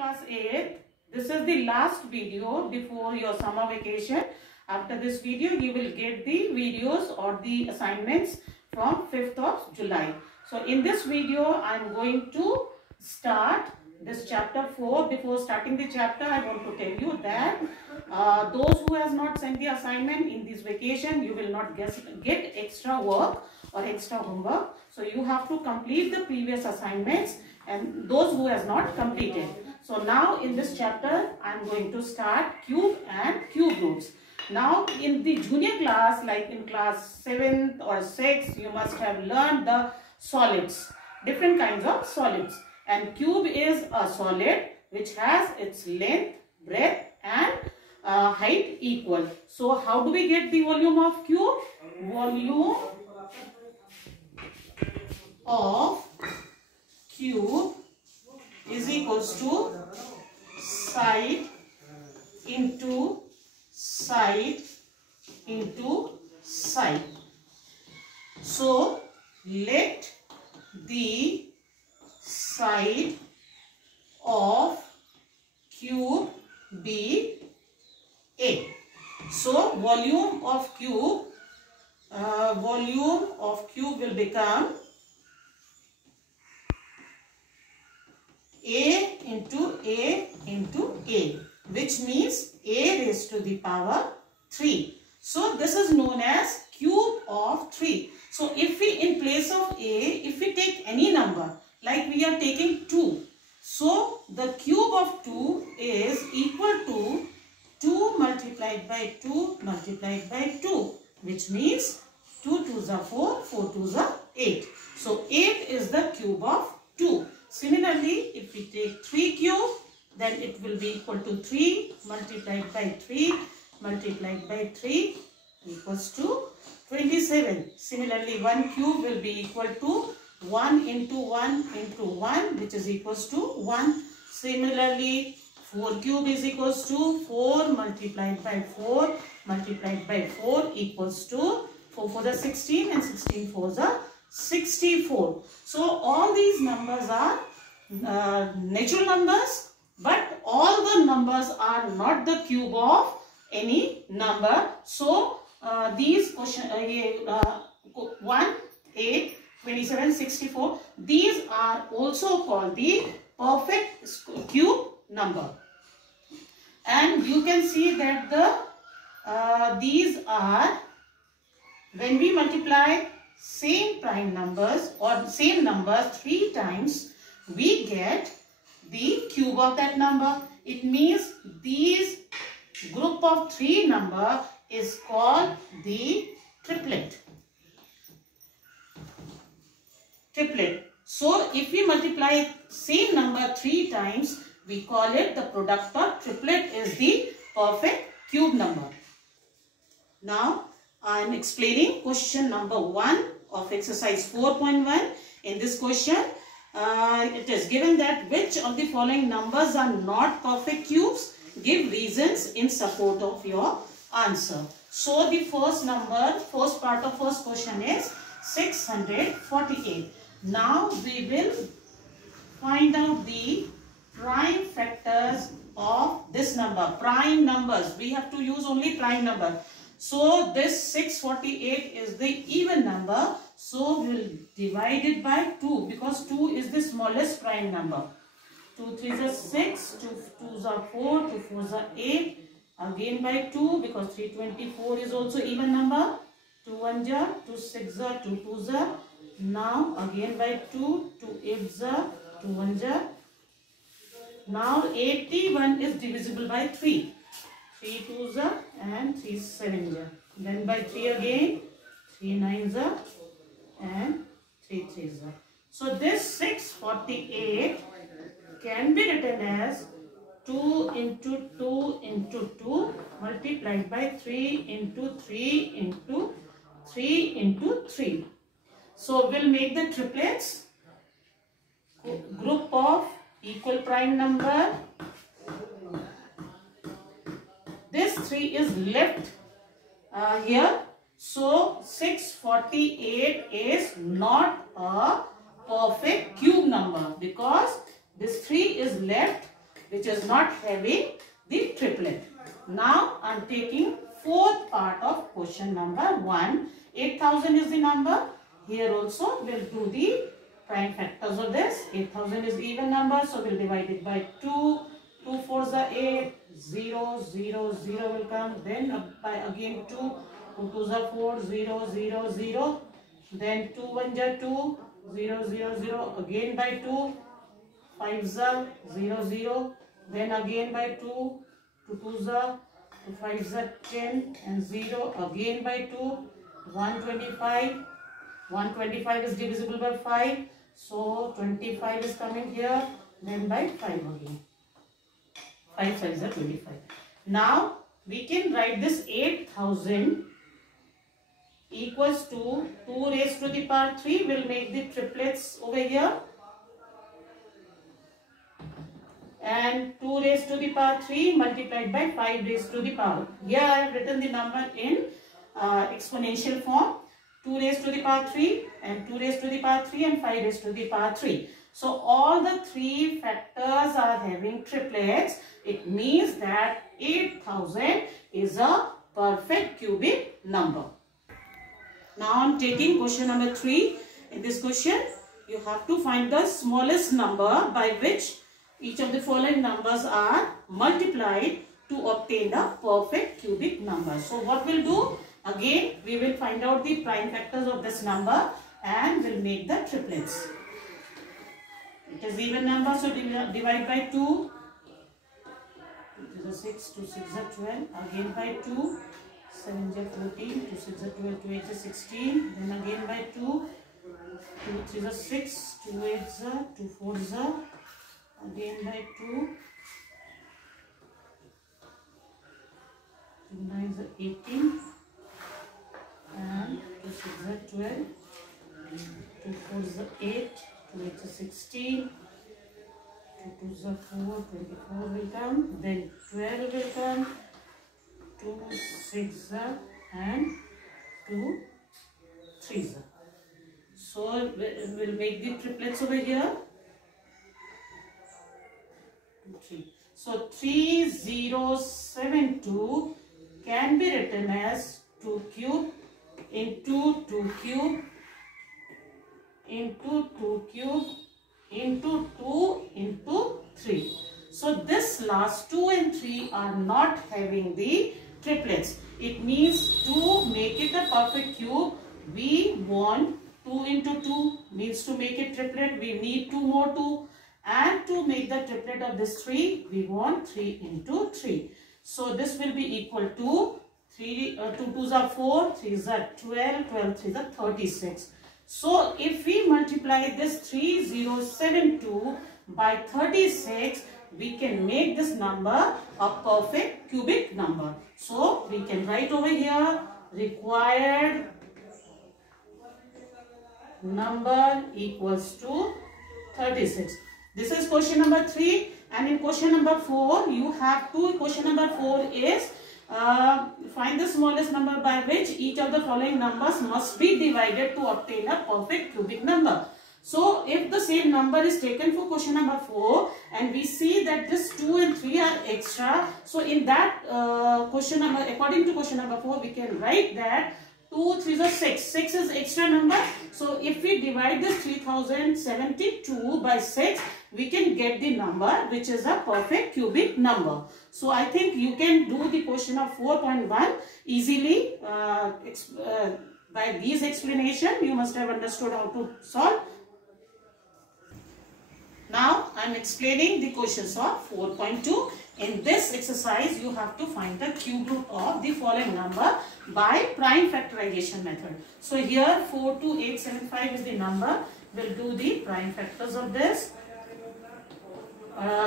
class 8. This is the last video before your summer vacation. After this video, you will get the videos or the assignments from 5th of July. So in this video, I am going to start this chapter 4. Before starting the chapter, I want to tell you that those who has not sent the assignment in this vacation, you will not get extra work or extra homework. So you have to complete the previous assignments and those who has not completed. So now in this chapter, I am going to start cube and cube roots. Now in the junior class, like in class 7th or 6th, you must have learned the solids, different kinds of solids. And cube is a solid which has its length, breadth and height equal. So how do we get the volume of cube? Volume of cube is equals to side into side into side. So let the side of cube be A. So volume of cube will become A into A into A, which means A raised to the power 3. So this is known as cube of 3. So if we, in place of A, if we take any number, like we are taking 2, so the cube of 2 is equal to 2 multiplied by 2 multiplied by 2, which means 2 2s are 4, 4 2s are 8. So 8 is the cube of 2. Similarly, if we take 3 cube, then it will be equal to 3 multiplied by 3 multiplied by 3 equals to 27. Similarly, 1 cube will be equal to 1 into 1 into 1, which is equals to 1. Similarly, 4 cube is equals to 4 multiplied by 4 multiplied by 4 equals to 4 4s are 16 and 16 4s are 64. So all these numbers are natural numbers, but all the numbers are not the cube of any number. So these question 1, 8, 27, 64, these are also called the perfect cube number. And you can see that these are, when we multiply same prime numbers or same numbers 3 times, we get the cube of that number. It means these group of 3 number is called the triplet. So if we multiply same number 3 times, we call it the product of triplet is the perfect cube number. Now I am explaining question number 1 of exercise 4.1. In this question, it is given that which of the following numbers are not perfect cubes? Give reasons in support of your answer. So the first part of first question is 648. Now we will find out the prime factors of this number. Prime numbers. We have to use only prime number. So this 648 is the even number. So we will divide it by 2 because 2 is the smallest prime number. 2 3s are 6, 2 2s are 4, 2 4s are 8. Again by 2 because 324 is also even number. 2 1s are, 2 6s are, 2 2s are. Now again by 2, 2 8s are, 2 1s are. Now 81 is divisible by 3. 3 2s are and 3 7s are. Then by 3 again, 3 9s are and 3 3s are. So this 648 can be written as 2 into 2 into 2 multiplied by 3 into 3 into 3 into 3. So we'll make the triplets, group of equal prime number. This 3 is left here. So 648 is not a perfect cube number because this 3 is left which is not having the triplet. Now I am taking fourth part of question number 1. 8000 is the number. Here also we will do the prime factors of this. 8000 is even number, so we will divide it by 2. 2 4s are 8. 0 0 0 will come. Then by again 2. 2 2s are 4. 0 0 0. Then 2 1s are 2. 0 0 0. Again by 2. 5s are 0 0. Then again by 2. 2 2s are 2 5s are 10 and 0. Again by 2. 125. 125 is divisible by 5. So 25 is coming here. Then by 5 again. 5 5s are 25. Now we can write this 8000 equals to 2 raised to the power 3. We'll make the triplets over here. And 2 raised to the power 3 multiplied by 5 raised to the power. Here I have written the number in exponential form. 2 raised to the power 3 and 2 raised to the power 3 and 5 raised to the power 3. So all the three factors are having triplets. It means that 8000 is a perfect cubic number. Now I am taking question number 3. In this question, you have to find the smallest number by which each of the following numbers are multiplied to obtain the perfect cubic number. So what we'll do? Again, we will find out the prime factors of this number and we'll make the triplets. It is even number, so divide by 2. 2 is 6, 2 6 is 12. Again by 2. 7 is 14, 2 6 is 12, 2 8 is 16. Then again by 2. 2 3 is 6, 2 8 is 2 4 is again by 2. 2 9 is 18. And 2 6 is 12. 2 4 is 8. 2 8 is 16. 2 2 is 4. 24 will come. Then 12 will come. 2 6 and 2 3. So we'll make the triplets over here. 2 3. So 3072 can be written as 2 cube into 2 cube into 2 cube into 2 into 3. So this last 2 and 3 are not having the triplets. It means to make it a perfect cube, we want 2 into 2 means to make it triplet, we need 2 more 2. And to make the triplet of this 3, we want 3 into 3. So this will be equal to 2 2s are 4, 3s are 12, 12 3s are 36. So if we multiply this 3072 by 36, we can make this number a perfect cubic number. So we can write over here required number equals to 36. This is question number 3, and in question number 4 you have to, question number 4 is find the smallest number by which each of the following numbers must be divided to obtain a perfect cubic number. So if the same number is taken for question number 4 and we see that this 2 and 3 are extra, so in that question number, according to question number 4, we can write that 2 3s are 6. 6 is extra number. So if we divide this 3072 by 6, we can get the number which is a perfect cubic number. So I think you can do the question of 4.1 easily. By these explanation, you must have understood how to solve. Now I am explaining the questions of 4.2. In this exercise, you have to find the cube root of the following number by prime factorization method. So here 42875 is the number. We'll do the prime factors of this.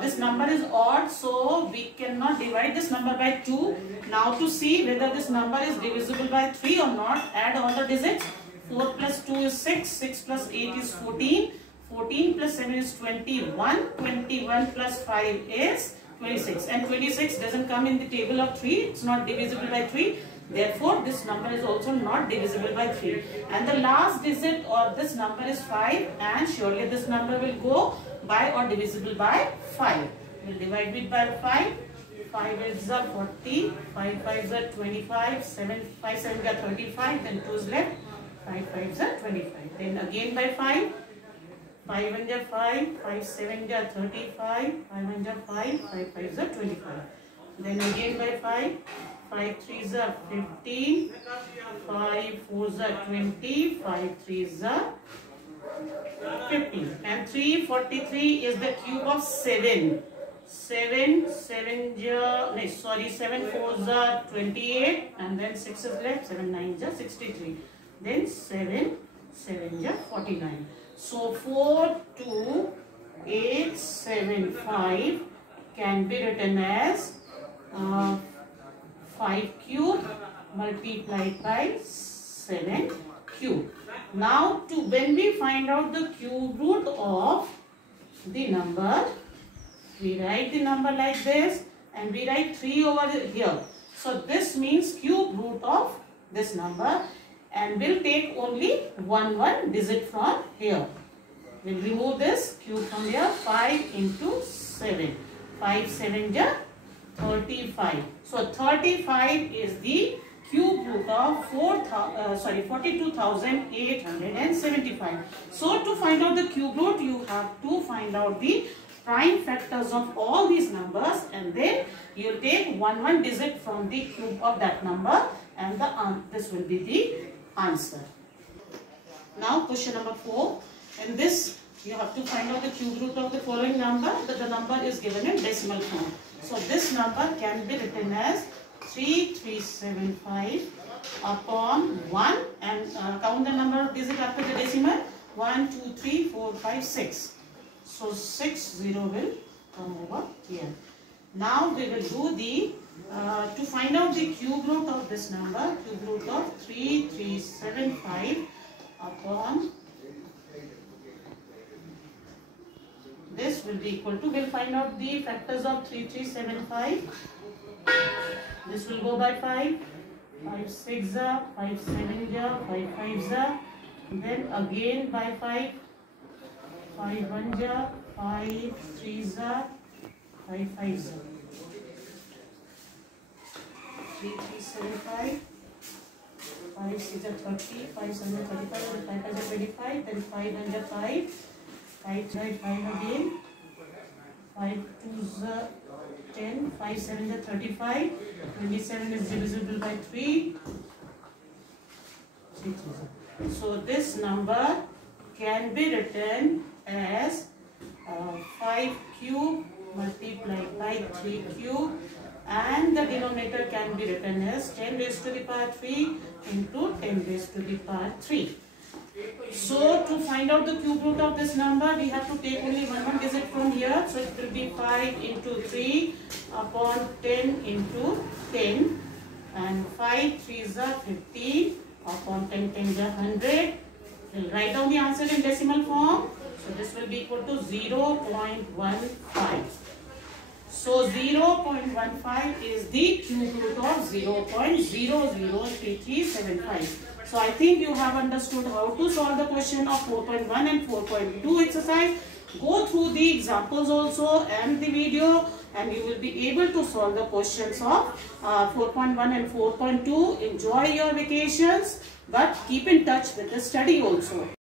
This number is odd, so we cannot divide this number by 2. Now to see whether this number is divisible by 3 or not, add all the digits. 4 plus 2 is 6, 6 plus 8 is 14, 14 plus 7 is 21, 21 plus 5 is 26, and 26 doesn't come in the table of 3, it's not divisible by 3. Therefore, this number is also not divisible by 3. And the last digit of this number is 5, and surely this number will go by or divisible by 5. we'll divide it by 5. 5 is 40, 5 5 is 25, 7 5 7 is 35, then 2 is left, 5 5 is 25. Then again by 5, 5 1 is 5, 5 7 is 35, 5 1 is 5, 5 5 is 25. Then again by 5, 5 3 is 15, 5 4 is 20, 5 3 is 15, and 343 is the cube of 7. 7 4s are 28, and then 6 is left, 7 9s are 63, then 7 7s are 49. So 42875 can be written as 5 cube multiplied by 7 cube. Now when we find out the cube root of the number, we write the number like this and we write 3 over here. So this means cube root of this number, and we'll take only one digit from here. We'll remove this cube from here. 5 into 7. 5 7 is 35. So 35 is the cube root of 42,875. So to find out the cube root, you have to find out the prime factors of all these numbers, and then you will take one digit from the cube of that number, and this will be the answer. Now question number 4. In this you have to find out the cube root of the following number. The number is given in decimal form. So this number can be written as 3375 upon 1, and count the number of digits after the decimal. 1 2 3 4 5 6. So 60 will come over here. Now we will do the to find out the cube root of this number. Cube root of 3375 upon this will be equal to, we'll find out the factors of 3375. This will go by 5. 5 6 5 7 5 5 then again by 5. 5 1 5 3 5 5 3375. 5 6 30, 5 7 35, 5 5 25, then 5 1 5, 5 5 again, 5 2 10, 5 7 35, 27 is divisible by 3. So this number can be written as 5 cube multiplied by 3 cube, and the denominator can be written as 10 raised to the power 3 into 10 raised to the power 3. So to find out the cube root of this number, we have to take only one digit from here. So it will be 5 into 3 upon 10 into 10, and 5 3 is 50 upon 10 10 is 100. We'll write down the answer in decimal form. So this will be equal to 0.15. So 0.15 is the cube root of 0.003375. So I think you have understood how to solve the question of 4.1 and 4.2 exercise. Go through the examples also and the video, and you will be able to solve the questions of 4.1 and 4.2. Enjoy your vacations, but keep in touch with the study also.